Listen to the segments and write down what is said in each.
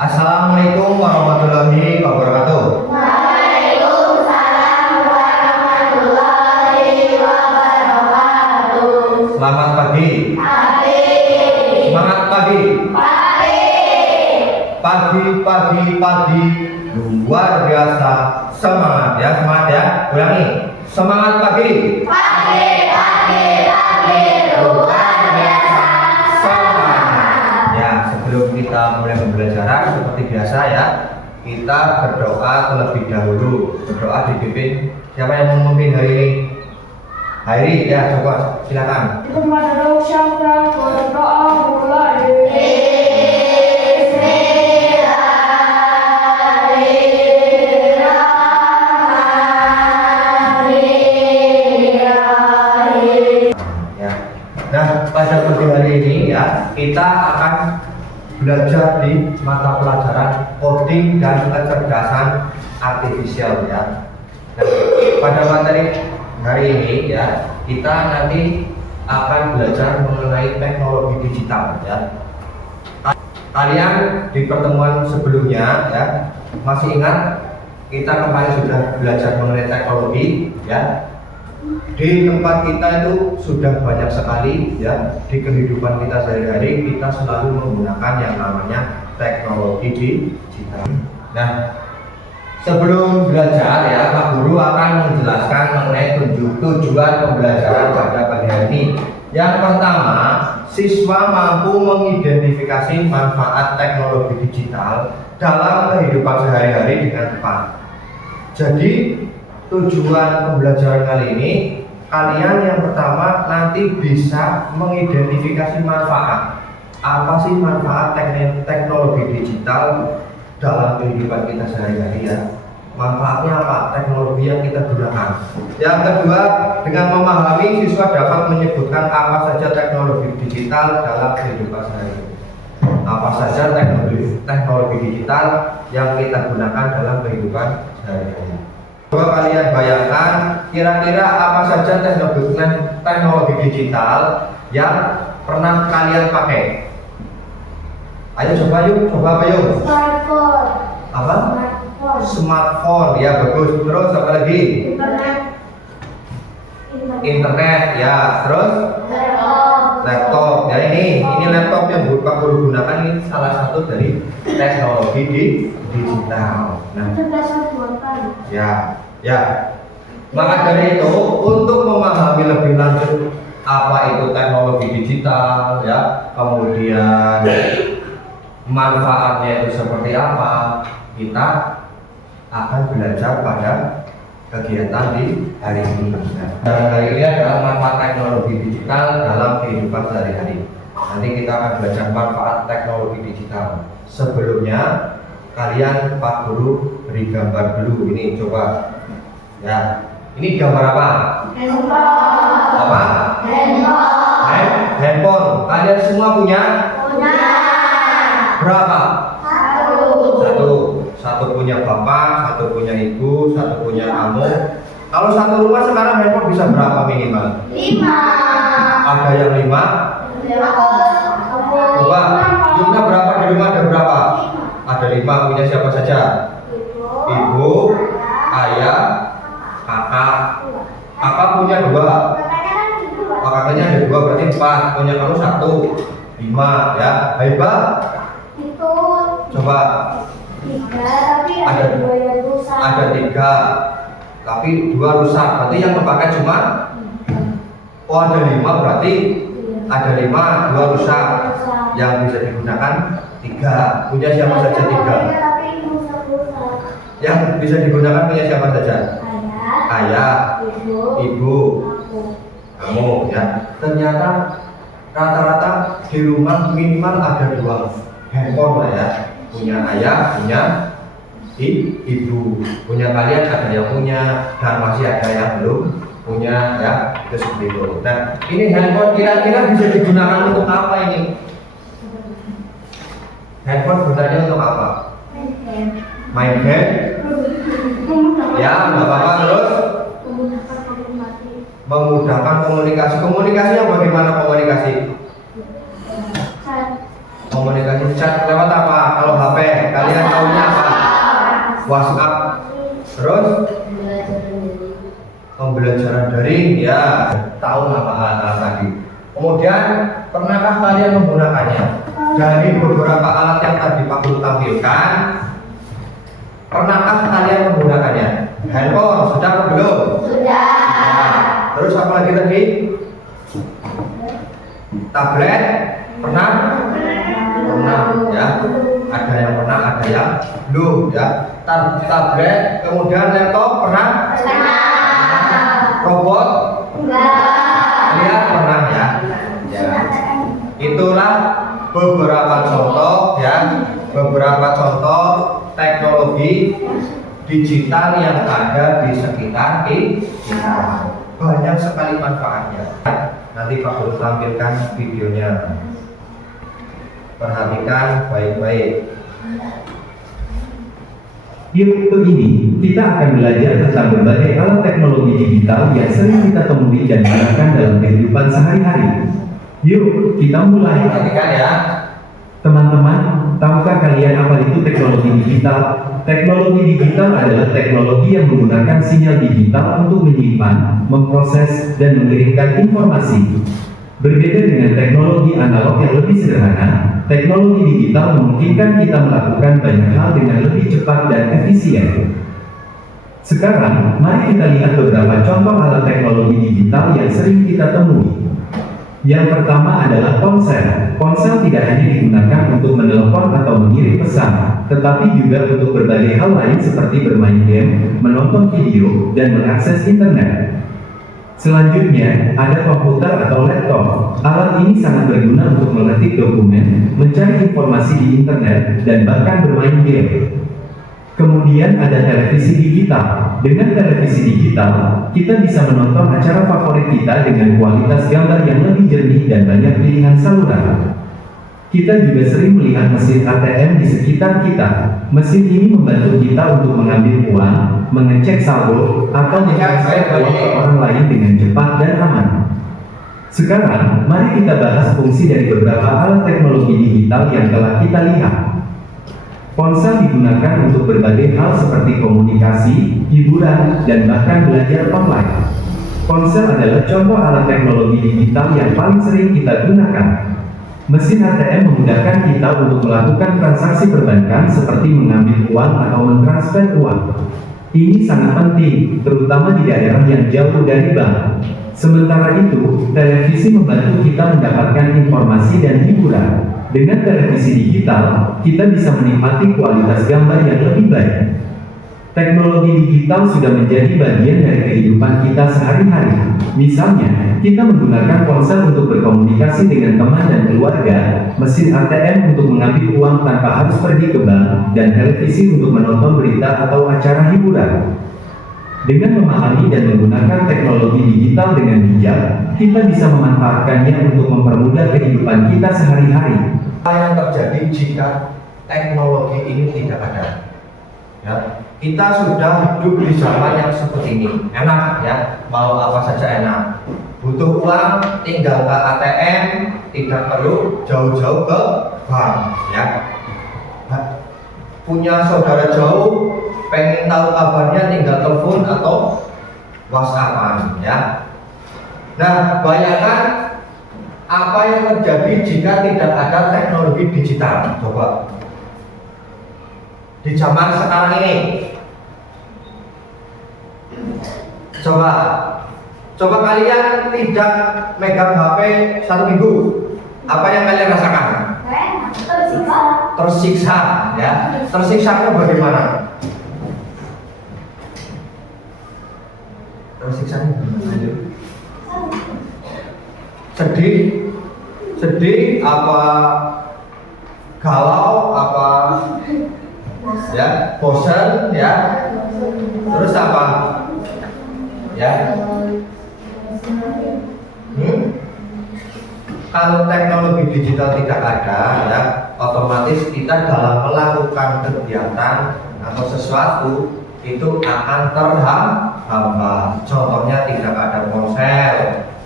Assalamualaikum warahmatullahi wabarakatuh. Waalaikumsalam warahmatullahi wabarakatuh. Selamat pagi. Pagi. Semangat pagi. Pagi. Pagi luar biasa. Semangat ya, semangat ya. Ulangi. Semangat pagi. Pagi luar biasa. Semangat. Ya, sebelum kita mulai pembelajaran seperti biasa ya, kita berdoa terlebih dahulu. Berdoa dipimpin siapa yang memimpin hari ini? Hairi ya, coba silakan. Kepada ucapkan berdoa mulai. Ya. Nah, pada pagi hari ini ya, kita akan belajar di mata pelajaran coding dan kecerdasan artifisial ya. Nah, pada materi hari ini ya, kita nanti akan belajar mengenai teknologi digital ya. Kalian di pertemuan sebelumnya ya, masih ingat kita kemarin sudah belajar mengenai teknologi ya. Di tempat kita itu sudah banyak sekali ya, di kehidupan kita sehari-hari kita selalu menggunakan yang namanya teknologi digital. Nah, sebelum belajar ya, Pak Guru akan menjelaskan mengenai tujuan pembelajaran pada pagi hari ini. Yang pertama, siswa mampu mengidentifikasi manfaat teknologi digital dalam kehidupan sehari-hari dengan tepat. Jadi, tujuan pembelajaran kali ini, kalian yang pertama nanti bisa mengidentifikasi manfaat. Apa sih manfaat teknologi digital dalam kehidupan kita sehari-hari ya? Manfaatnya apa? Teknologi yang kita gunakan. Yang kedua, dengan memahami siswa dapat menyebutkan apa saja teknologi digital dalam kehidupan sehari-hari. Apa saja teknologi digital yang kita gunakan dalam kehidupan sehari-hari. Coba kalian bayangkan kira-kira apa saja teknologi digital yang pernah kalian pakai. Ayo coba yuk, coba apa yuk? Smartphone. Apa? Smartphone. Smartphone, ya bagus. Terus apa lagi? Internet. Internet, ya. Terus laptop. Ya ini laptop yang Pak Guru gunakan ini salah satu dari teknologi digital. Nah, Kecerdasan buatan. ya. Maka dari itu, untuk memahami lebih lanjut apa itu teknologi digital, ya, kemudian manfaatnya itu seperti apa, kita akan belajar pada kegiatan di hari ini. Dan hari ini adalah manfaat teknologi digital dalam kehidupan sehari-hari. Nanti kita akan belajar manfaat teknologi digital. Sebelumnya, kalian Pak Guru beri gambar dulu. Ini coba. Ya, ini gambar apa? Handphone. Apa? Handphone. Kalian semua punya? Berapa? Satu punya bapak, satu punya ibu, satu punya kamu. Kalau satu rumah sekarang handphone bisa berapa minimal? 5. Ada yang 5? Coba, jumlah berapa di rumah ada berapa? Ada 5, punya siapa saja? Ibu, ayah, kakak. Kakak punya 2. Kakaknya ada 2 berarti 4. Punya kamu 1, 5 ya. Hebat. Coba. Ada 3, tapi 2 rusak. Berarti yang terpakai cuma ada 5, berarti ada 5, 2 rusak. Yang bisa digunakan 3. Punya siapa saja 3? Yang bisa digunakan punya siapa saja? Ayah, ibu, kamu ya. Ternyata rata-rata di rumah minimal ada 2 handphone lah ya. Punya ayah, punya ibu. Punya kalian ada yang punya dan masih ada yang belum punya ya. Itu seperti itu. Nah, ini handphone kira-kira bisa digunakan untuk apa ini? Handphone gunanya untuk apa? Main game? Ya, nggak apa-apa. Terus memudahkan komunikasi. Komunikasinya bagaimana komunikasi? Komunikasi chat lewat apa? Kalau HP WhatsApp, terus pembelajaran daring, ya tahu nama alat tadi. Kemudian pernahkah kalian menggunakannya? Dari beberapa alat yang tadi Pak Guru tampilkan, pernahkah kalian menggunakannya? Handphone sudah atau belum? Sudah. Terus apa lagi tadi? Tablet pernah? Pernah, ya. Ada yang pernah, ada yang belum, ya. Tablet, kemudian laptop pernah? Robot? Lihat pernah, ya. Itulah beberapa contoh, ya, beberapa contoh teknologi digital yang ada di sekitar kita. Banyak sekali manfaatnya. Nanti Pak Guru tampilkan videonya. Perhatikan baik-baik. Di waktu ini, kita akan belajar tentang berbagai alat teknologi digital yang sering kita temui dan gunakan dalam kehidupan sehari-hari. Yuk, kita mulai. Perhatikan, ya. Teman-teman, tahukah kalian apa itu teknologi digital? Teknologi digital adalah teknologi yang menggunakan sinyal digital untuk menyimpan, memproses, dan mengirimkan informasi. Berbeda dengan teknologi analog yang lebih sederhana, teknologi digital memungkinkan kita melakukan banyak hal dengan lebih cepat dan efisien. Sekarang, mari kita lihat beberapa contoh alat teknologi digital yang sering kita temui. Yang pertama adalah ponsel. Ponsel tidak hanya digunakan untuk menelpon atau mengirim pesan, tetapi juga untuk berbagai hal lain seperti bermain game, menonton video, dan mengakses internet. Selanjutnya, ada komputer atau laptop. Alat ini sangat berguna untuk mengetik dokumen, mencari informasi di internet, dan bahkan bermain game. Kemudian ada televisi digital. Dengan televisi digital, kita bisa menonton acara favorit kita dengan kualitas gambar yang lebih jernih dan banyak pilihan saluran. Kita juga sering melihat mesin ATM di sekitar kita. Mesin ini membantu kita untuk mengambil uang, mengecek saldo, atau mentransfer uang ke orang lain dengan cepat dan aman. Sekarang, mari kita bahas fungsi dari beberapa alat teknologi digital yang telah kita lihat. Ponsel digunakan untuk berbagai hal seperti komunikasi, hiburan, dan bahkan belajar online. Ponsel adalah contoh alat teknologi digital yang paling sering kita gunakan. Mesin ATM memudahkan kita untuk melakukan transaksi perbankan seperti mengambil uang atau mentransfer uang. Ini sangat penting, terutama di daerah yang jauh dari bank. Sementara itu, televisi membantu kita mendapatkan informasi dan hiburan. Dengan televisi digital, kita bisa menikmati kualitas gambar yang lebih baik. Teknologi digital sudah menjadi bagian dari kehidupan kita sehari-hari. Misalnya, kita menggunakan ponsel untuk berkomunikasi dengan teman dan keluarga, mesin ATM untuk mengambil uang tanpa harus pergi ke bank, dan televisi untuk menonton berita atau acara hiburan. Dengan memahami dan menggunakan teknologi digital dengan bijak, kita bisa memanfaatkannya untuk mempermudah kehidupan kita sehari-hari. Apa yang terjadi jika teknologi ini tidak ada? Ya, kita sudah hidup di zaman yang seperti ini, enak ya, mau apa saja enak. Butuh uang, tinggal ke ATM, tidak perlu jauh-jauh ke bank. Ya, punya saudara jauh, pengen tahu kabarnya, tinggal telepon atau WhatsApp-an. Ya, nah bayangkan apa yang terjadi jika tidak ada teknologi digital. Coba di zaman sekarang ini, coba kalian tidak megang HP 1 minggu, apa yang kalian rasakan? Tersiksa, ya. Tersiksanya bagaimana? Tersiksanya bagaimana? Sedih, apa galau, apa ya, bosan, ya, terus apa, ya, kalau teknologi digital tidak ada, ya, otomatis kita dalam melakukan kegiatan atau sesuatu itu akan terhambat. Contohnya tidak ada ponsel,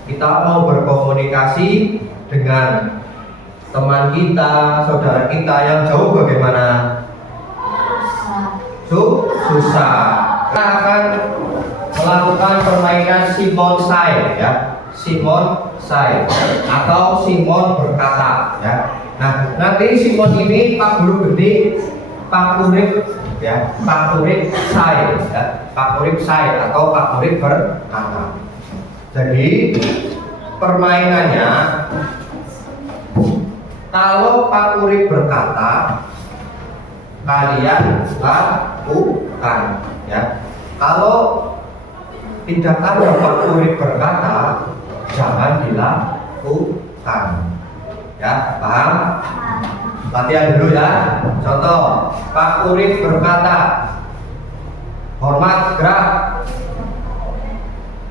kita mau berkomunikasi dengan teman kita, saudara kita yang jauh bagaimana? susah. Kita akan melakukan permainan Simon Say ya. Simon Say atau Simon berkata ya. Nah, nanti Simon ini Pak Guru Gede, Pak Urip ya, Pak Urip Say ya, Pak Urip Say atau Pak Urip berkata. Jadi permainannya, kalau Pak Urip berkata, kalian lakukan ya. Kalau tidak ada Pak Urip berkata, jangan dilakukan. Ya, paham? Latihan dulu ya. Contoh, Pak Urip berkata, hormat gerak,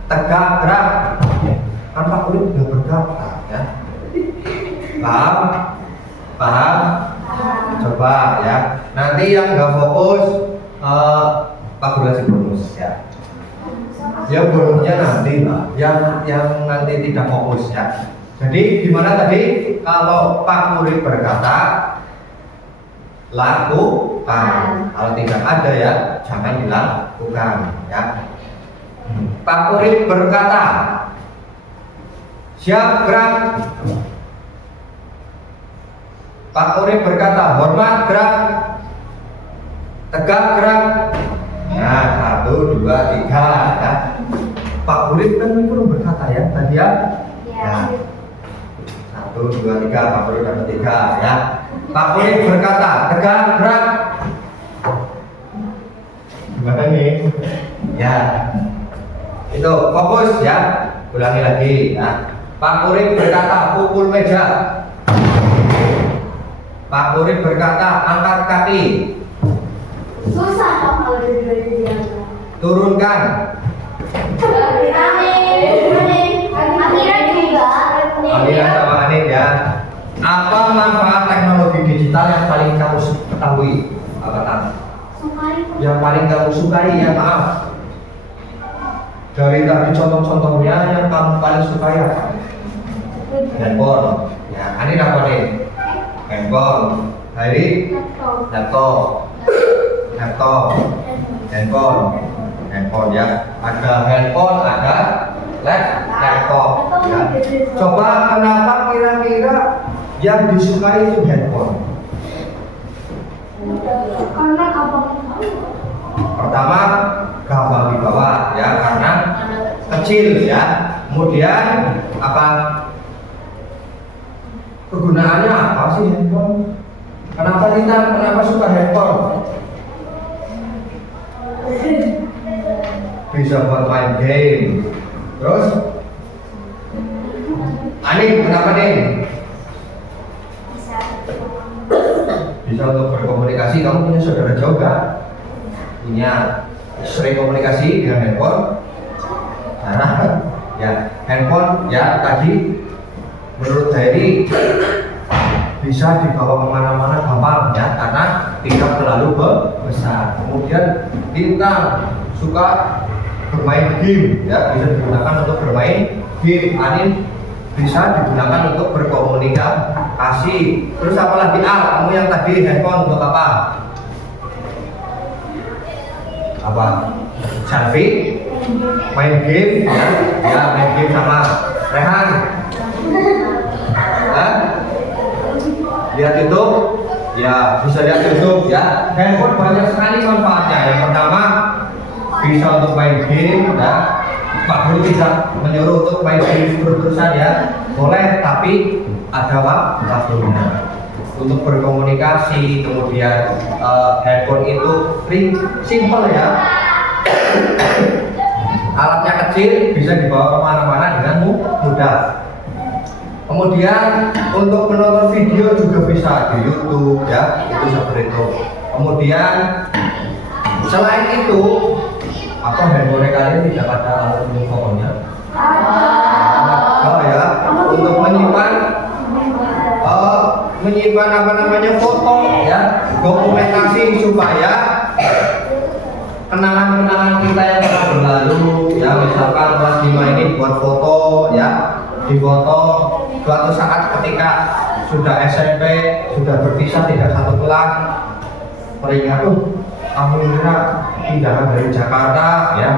tegak gerak. Kan Pak Urip sudah berkata ya. Paham? Paham? Coba ya. Nanti yang nggak fokus, Pak Guru kasih bonus ya. Ya bonusnya nanti lah. Yang nanti tidak fokus ya. Jadi gimana tadi? Kalau Pak Urip berkata, lakukan. Kalau tidak ada ya, jangan dilakukan ya. Pak Urip berkata, siap gerak. Pak Urip berkata, hormat gerak, tegak gerak. Nah, 1, 2, 3 ya. Pak Urip kan belum berkata ya tadi ya. Ya. 1, 2, 3, Pak Urip dapat 3 ya. Pak Urip berkata, tegak gerak. Gimana nih? Ya. Itu fokus ya. Ulangi lagi ya. Pak Urip berkata, pukul meja. Pak Urip berkata, angkat kaki. Susah dong kalau diberi dia. Turunkan. Akhirnya juga. Aliran sama Anit ya. Apa manfaat teknologi digital yang paling kamu ketahui? Apa tadi? Yang paling kamu sukai ya, maaf. Dari tadi contoh-contohnya yang kamu paling sukai apa? Handphone. Ya, Anit apa nih? Handphone. Hari? Laptop. Laptop. Handphone. Handphone ya. Ada handphone, ada laptop. Ya. Coba kenapa kira-kira yang disukai itu handphone? Karena abang Pertama, gampang dibawa ya karena kecil ya. Kemudian apa? Kegunaannya apa sih handphone? Kenapa suka handphone? Bisa buat main game. Terus Ani kenapa nih? Bisa untuk berkomunikasi. Kamu punya saudara jauh gak? Punya. Sering komunikasi dengan handphone? Nah, ya handphone ya tadi menurut Dairi bisa dibawa kemana-mana gampang ya karena tidak terlalu besar. Kemudian bintang suka bermain game ya, bisa digunakan untuk bermain game. Anin bisa digunakan untuk berkomunikasi. Terus apalagi kamu yang tadi handphone untuk apa? Apa? Selfie, main game ya main game sama Rehan. Lihat YouTube, ya bisa lihat YouTube ya. Handphone banyak sekali manfaatnya. Yang pertama bisa untuk main game ya. Pak Guru tidak menyuruh untuk main game terus-terusan ya. Boleh, tapi ada waktunya. Untuk berkomunikasi, kemudian handphone itu simple ya. Alatnya kecil, bisa dibawa kemana-mana dengan mudah. Kemudian untuk menonton video juga bisa di YouTube ya, itu seperti itu. Kemudian selain itu, apa handphone kalian tidak ada alat mikrofonnya? Oh ya, untuk menyimpan apa namanya foto ya, dokumentasi supaya kenangan-kenangan kita yang telah berlalu ya, misalkan kelas 5 ini buat foto ya, di foto suatu saat ketika sudah SMP, sudah berpisah tidak satu kelas, teringat tuh kamu kira pindahan dari Jakarta ya.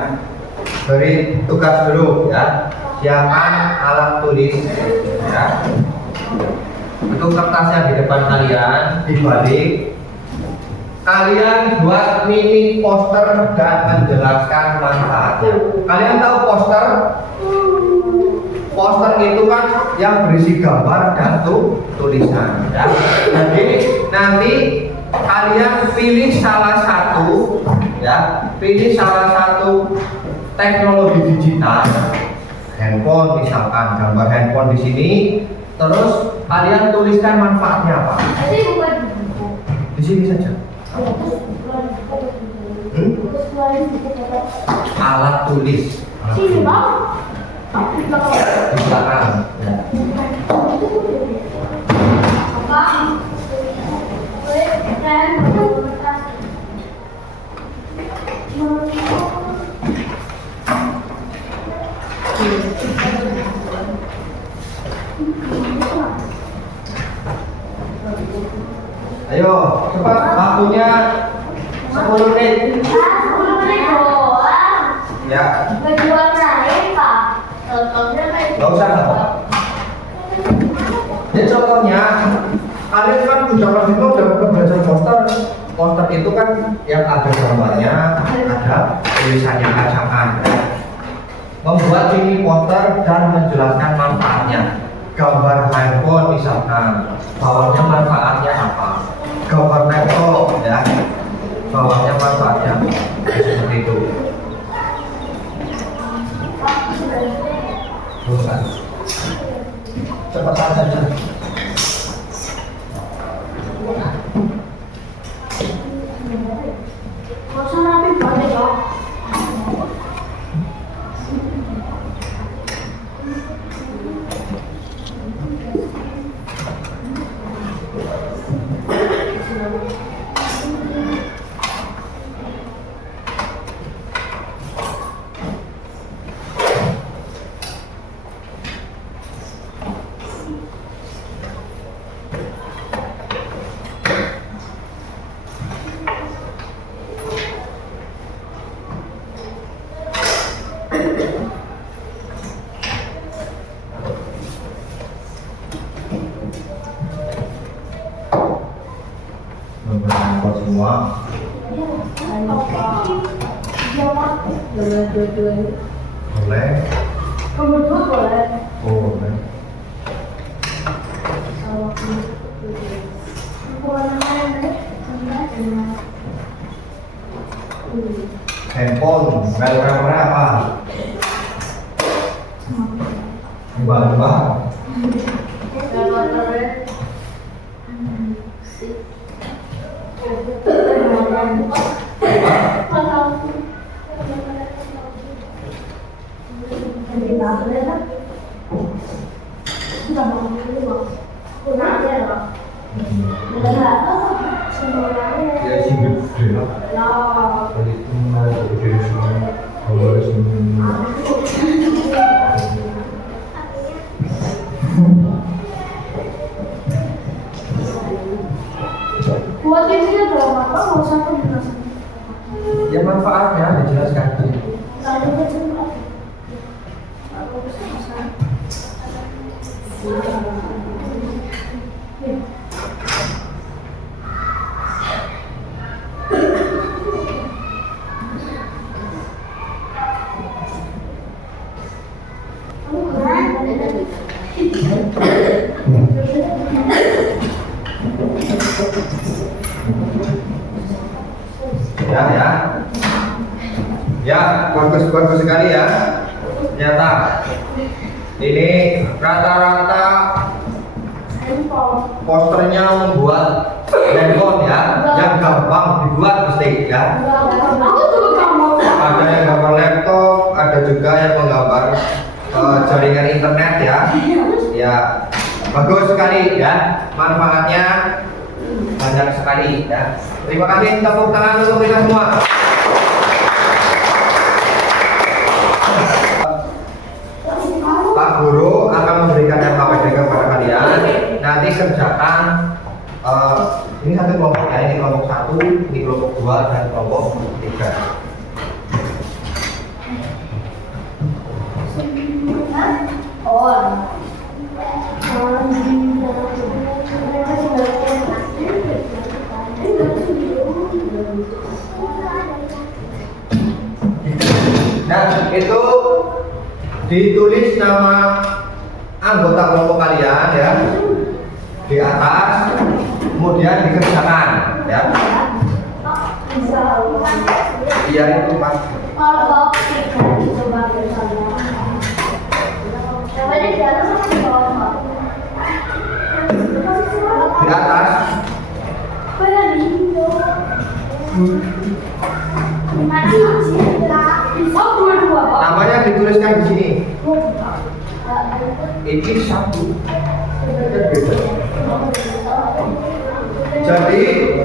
Beri tugas dulu ya. Siapkan alat tulis ya. Untuk kertasnya di depan kalian dibalik. Kalian buat mini poster dan menjelaskan manfaatnya. Kalian tahu poster? Poster itu kan yang berisi gambar dan tulisan ya. Jadi nanti kalian pilih salah satu ya, pilih salah satu teknologi digital, handphone misalkan, gambar handphone di sini, terus kalian tuliskan manfaatnya apa? Jadi bukan di buku. Di sini saja. Alat tulis. Sini bang. Di belakang. Ya. Apa? Ayo, cepat waktunya 10 menit. 10 menit doang. Ya, Berjuang lain pak. Contohnya kayak nggak usah nggak. Jadi contohnya, kalian kan udah waktu itu udah belajar poster. Poster itu kan yang ada gambarnya, ada tulisannya, ajakan. Membuat ini poster dan menjelaskan manfaatnya. Gambar handphone misalkan, bawahnya manfaatnya apa? Gambar laptop ya, bawahnya manfaatnya seperti itu. Bukan. Cepat saja. Masa rapi banget ya. Beberapa semua. Boleh. Kebetulan boleh. Oh, boleh. Handphone, kamera apa? Mbak. Ya sih gede lah. Dari teman, dari semua, dari semua. Buat isinya berapa? Nggak usah penjelasan. Ya manfaatnya dijelaskan. Lalu kecil. Aku bisa. Ya. Ya, bagus sekali ya. Ternyata ini rata-rata posternya membuat handphone ya, yang gampang dibuat mesti ya. Aku juga gampang. Ada yang gambar laptop, ada juga yang menggambar jaringan internet ya. Ya, bagus sekali ya. Manfaatnya banyak sekali ya. Terima kasih, tepuk tangan untuk kita semua. Pak Guru akan memberikan LKPD kepada kalian. Nanti kerjakan ini satu kelompok ya, ini kelompok 1, ini kelompok 2 dan kelompok 3. Nah, itu ditulis nama anggota kelompok kalian ya di atas, kemudian dikerjakan ya. Iya itu Pak. Kalau tiga coba misalnya. Namanya di atas apa di bawah Pak? Di atas. Oh, dua-dua Pak. Namanya dituliskan di sini. Ini satu. Jadi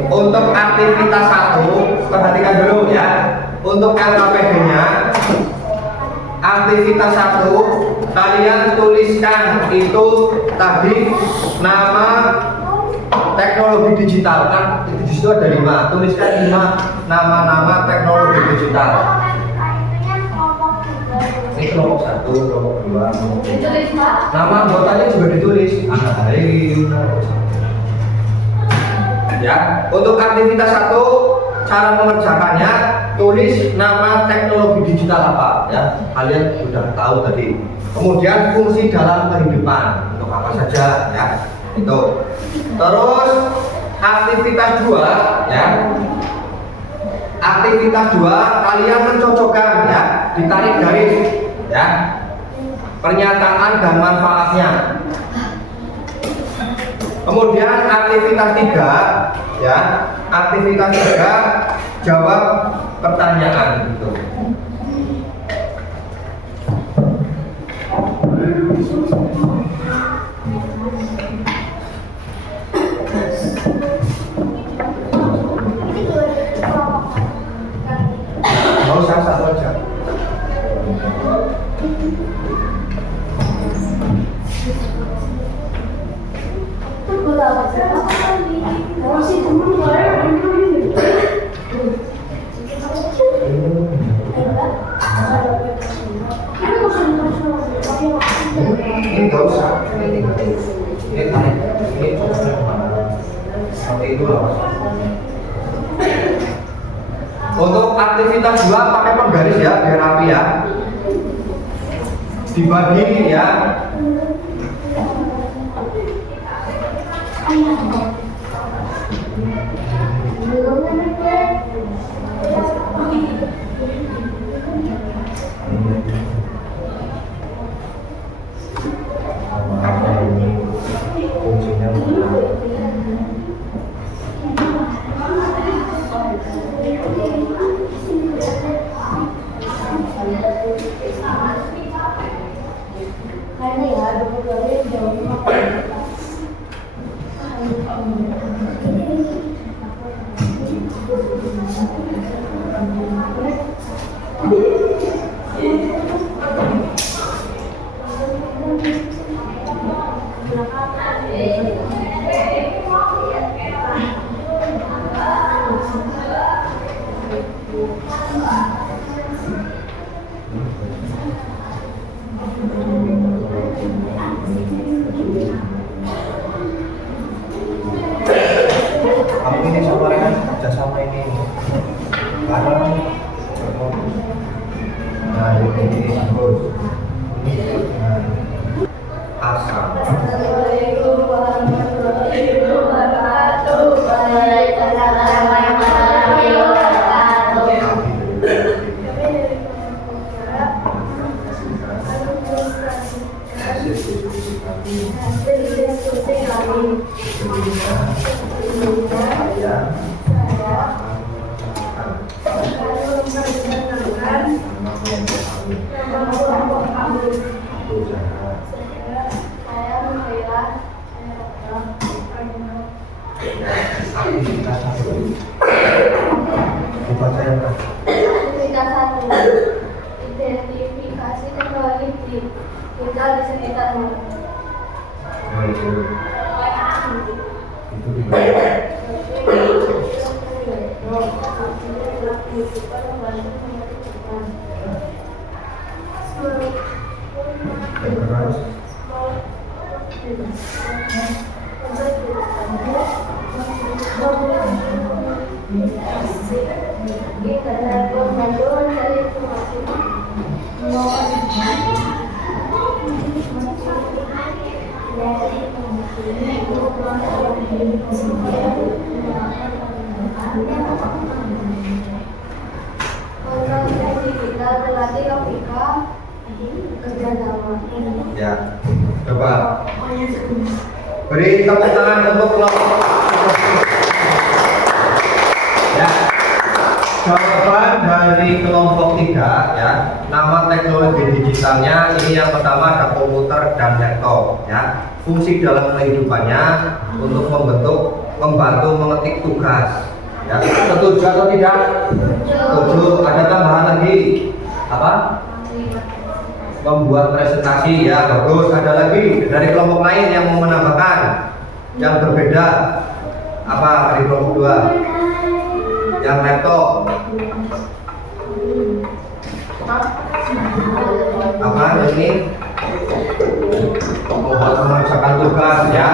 untuk aktivitas 1, perhatikan dulu ya. Untuk LKPD-nya, aktivitas 1 kalian tuliskan itu tadi nama teknologi digital, kan di situ ada 5. Tuliskan 5 nama-nama teknologi digital. Ini kelompok 1, kelompok 2, kelompok 3. Ditulis Pak. Nama anggotanya juga ditulis. Ya, untuk aktivitas 1 cara mengerjakannya tulis nama teknologi digital apa ya. Kalian sudah tahu tadi. Kemudian fungsi dalam kehidupan untuk apa saja ya. Itu. Terus aktivitas 2 ya. Aktivitas 2 kalian mencocokkan ya, ditarik garis ya. Pernyataan dan manfaatnya. Kemudian aktivitas 3 ya, aktivitas 3 jawab pertanyaan gitu. Mau usah satu aja. Ini nggak usah. Ini tarik. Ini cocoknya kemana? Seperti itu lah. Untuk aktivitas 2 pakai penggaris ya, biar rapi ya. Dibagi ya. Kamu ini sama mereka kerjasama ini bareng. Nah ini terus asam. Assalamualaikum warahmatullahi wabarakatuh. Waalaikumsalam warahmatullahi wabarakatuh. Hasil diskusi kami. Aktivitas 1 dibaca yang Aktivitas 1, identifikasi teknologi digital di sekitarmu. itu dibaca. bersifat membantu mengerjakan. Terus Digital berarti logika kerja sama. ya, coba beri tepuk tangan untuk kelompok. Ya, jawaban dari kelompok 3 ya. Nama teknologi digitalnya ini yang pertama ada komputer dan laptop ya. Fungsi dalam kehidupannya untuk membantu mengetik tugas. Ya, setuju atau tidak? Setuju. Ada tambahan lagi apa? Membuat presentasi ya, bagus. Ada lagi dari kelompok lain yang mau menambahkan yang berbeda apa dari kelompok 2 yang laptop apa ini membuat mengerjakan tugas ya.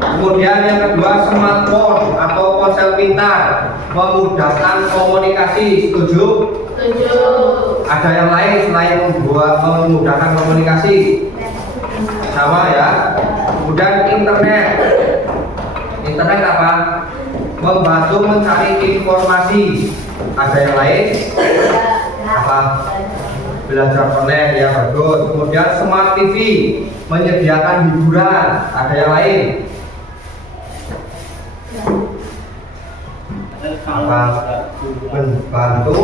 Kemudian yang kedua smartphone atau ponsel pintar memudahkan komunikasi. Setuju? Setuju. Ada yang lain selain memudahkan komunikasi? Sama ya. Kemudian internet. Internet apa? Membantu mencari informasi. Ada yang lain? Apa? Belajar online ya, bagus. Kemudian smart TV menyediakan hiburan. Ada yang lain? Apa? Membantu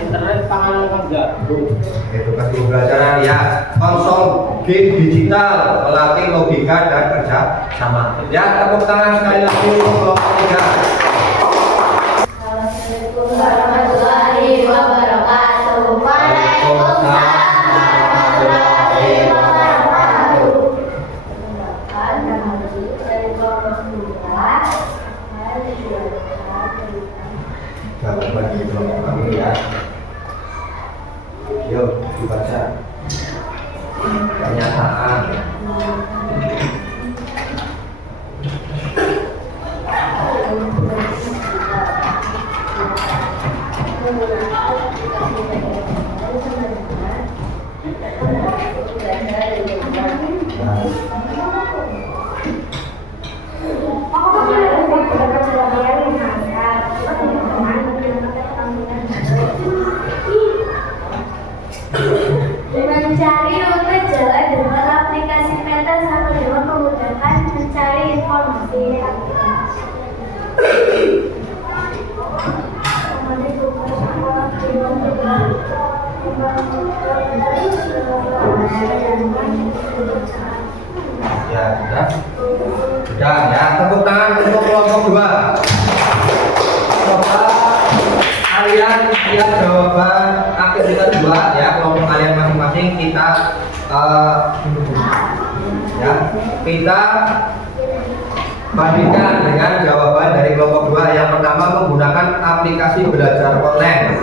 internet pangan gabung. edukasi pembelajaran ya. Konsol game digital melatih logika dan kerja sama. Ya, tepuk tangan sekali lagi untuk kelompok 3. Assalamualaikum warahmatullahi wabarakatuh. Waalaikumsalam warahmatullahi wabarakatuh. Perkenalkan, nama saya dari kelompok 2. Saya dijelaskan Jawaban di kelompok kami ya. Yuk dibaca pernyataan. Mencari rute jalan dengan aplikasi peta sama dengan memudahkan mencari informasi. Ya, sudah. Sudah ya, tepuk tangan untuk kelompok 2. Coba kalian lihat jawaban aktivitas 2 ya, kelompok kalian masing-masing kita ya, kita bandingkan dengan jawaban dari kelompok 2. Yang pertama menggunakan aplikasi belajar online.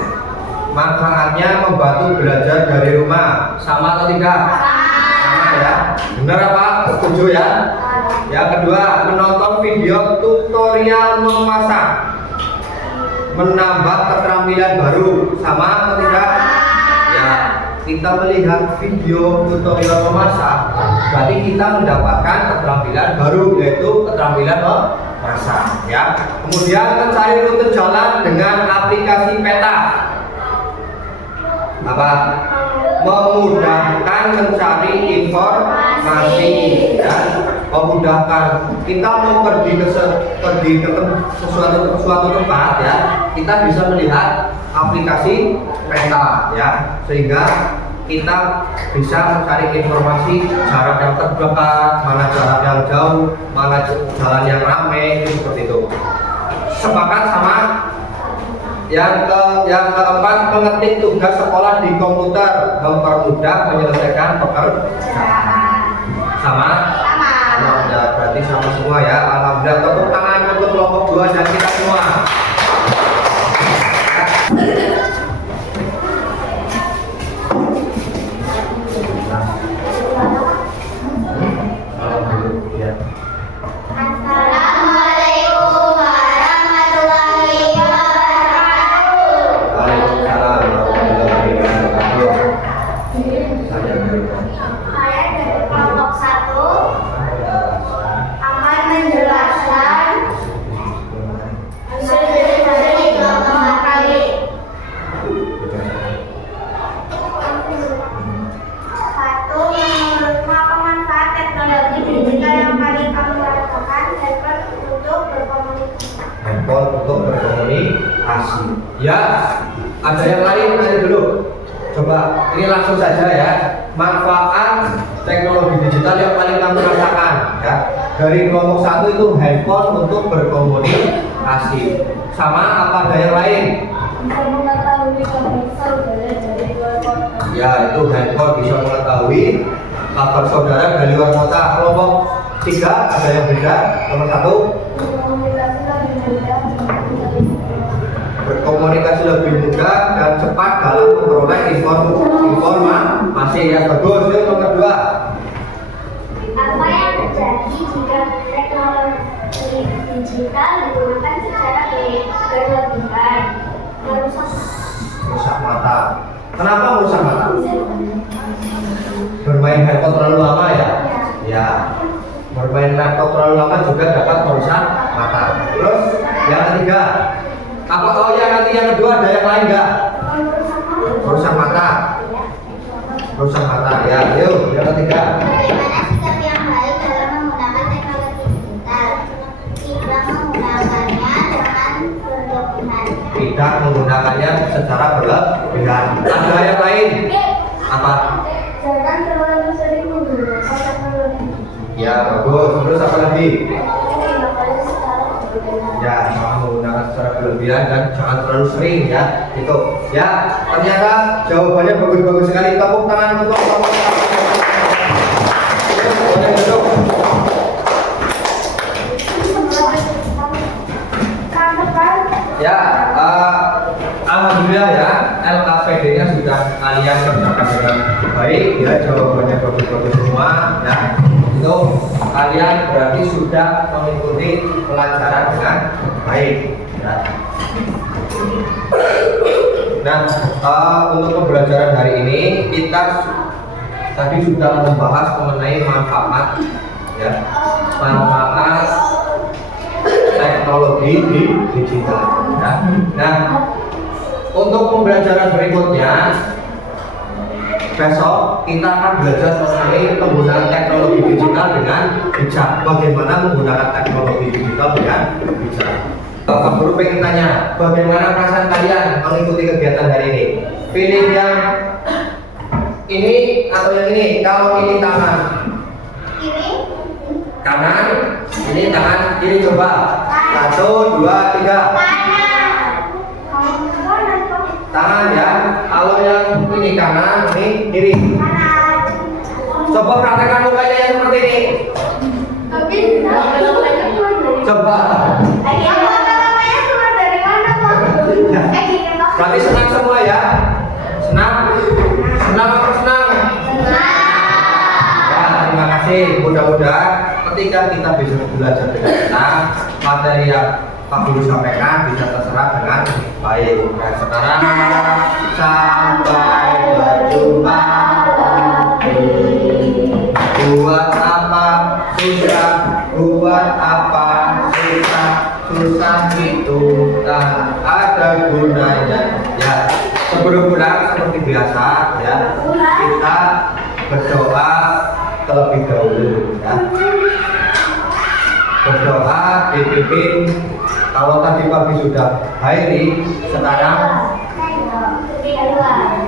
Manfaatnya membantu belajar dari rumah. Sama atau tidak? Sama ya. Benar apa? Setuju ya? Yang kedua, menonton video tutorial memasak. Menambah keterampilan baru. Sama atau tidak? Ya, kita melihat video tutorial memasak, berarti kita mendapatkan keterampilan baru, yaitu keterampilan memasak ya. Kemudian mencari rute jalan dengan aplikasi peta. Apa? Memudahkan mencari informasi ya. Memudahkan kita mau pergi ke suatu tempat ya, kita bisa melihat aplikasi peta ya, sehingga kita bisa mencari informasi jarak yang terdekat, mana jarak yang jauh, mana jalan yang ramai, seperti itu. Sepakat sama? Yang keempat, mengetik tugas sekolah di komputer mempermudah menyelesaikan pekerjaan. Sama? Sama. Ya, berarti sama semua ya. Alhamdulillah, tepuk tangan untuk kelompok 2 dan kita semua. Ya, ada yang lain ayo dulu. Coba, ini langsung saja ya. Manfaat teknologi digital yang paling kamu rasakan ya. Dari kelompok 1 itu handphone untuk berkomunikasi. Sama apa ada yang lain? Bisa mengetahui kabar saudara dari luar kota. Ya, itu handphone bisa mengetahui kabar saudara dari luar kota. Kelompok 3 ada yang beda. Nomor 1 Komunikasi lebih mudah. berkomunikasi lebih mudah dan cepat dalam memperoleh informasi. Ya, bagus. Itu nomor 2. Apa yang terjadi jika teknologi digital digunakan secara berlebihan? Rusak mata. Kenapa merusak mata? Bermain handphone terlalu lama ya? Ya. Bermain laptop terlalu lama juga dapat merusak mata. Terus yang ketiga, apa? Oh ya, nanti yang kedua ada yang lain nggak? Merusak mata. Rusak mata ya. Yuk, yang ketiga. Bagaimana sikap yang baik dalam menggunakan teknologi digital? Tidak menggunakannya dengan berlebihan. Tidak menggunakannya secara berlebihan. Ada yang lain? Apa? Jangan terlalu sering menggunakan teknologi. Ya, bagus. Terus apa lagi? Menggunakannya secara berlebihan. Ya, jangan menggunakan secara berlebihan dan jangan terlalu sering ya. Itu. Ya, ternyata jawabannya bagus-bagus sekali. Tepuk tangan untuk kamu. Boleh duduk. Ya, alhamdulillah ya, LKPD-nya sudah kalian kerjakan dengan baik ya, jawabannya bagus-bagus semua ya. Itu kalian berarti sudah mengikuti pelajaran dengan baik ya. Nah, untuk pembelajaran hari ini kita tadi sudah membahas mengenai manfaat ya, manfaat teknologi di digital ya. Nah, untuk pembelajaran berikutnya besok kita akan belajar mengenai penggunaan teknologi digital dengan bijak. Bagaimana menggunakan teknologi digital dengan bijak. Pak Guru pengen tanya, bagaimana perasaan kalian mengikuti kegiatan hari ini? Pilih yang ini atau yang ini? Kalau ini tangan kanan, ini tangan kiri, coba 1, 2, 3 tangan ya. Kalau yang ini kanan, ini kiri. Coba praktekkan mukanya yang seperti ini. Coba. Berarti senang semua ya? Senang? Senang apa senang? Ya, terima kasih. Mudah-mudahan ketika kita bisa belajar dengan senang, materi yang Pak Guru sampaikan bisa terserap dengan baik. Nah, sekarang sampai berjumpa lagi. Buat apa susah? Buat apa susah? Susah itu tak ada gunanya. Ya, sebelum pulang seperti biasa ya, kita berdoa terlebih dahulu ya. Berdoa dipimpin. Kalau tadi pagi sudah Hairi, sekarang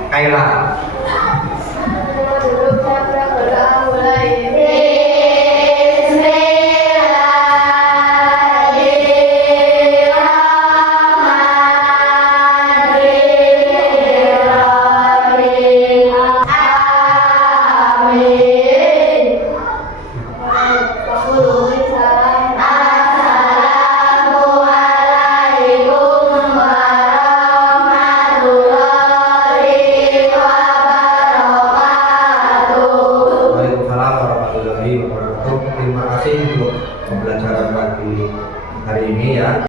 Kaila. Terima kasih untuk pembelajaran pagi hari ini ya.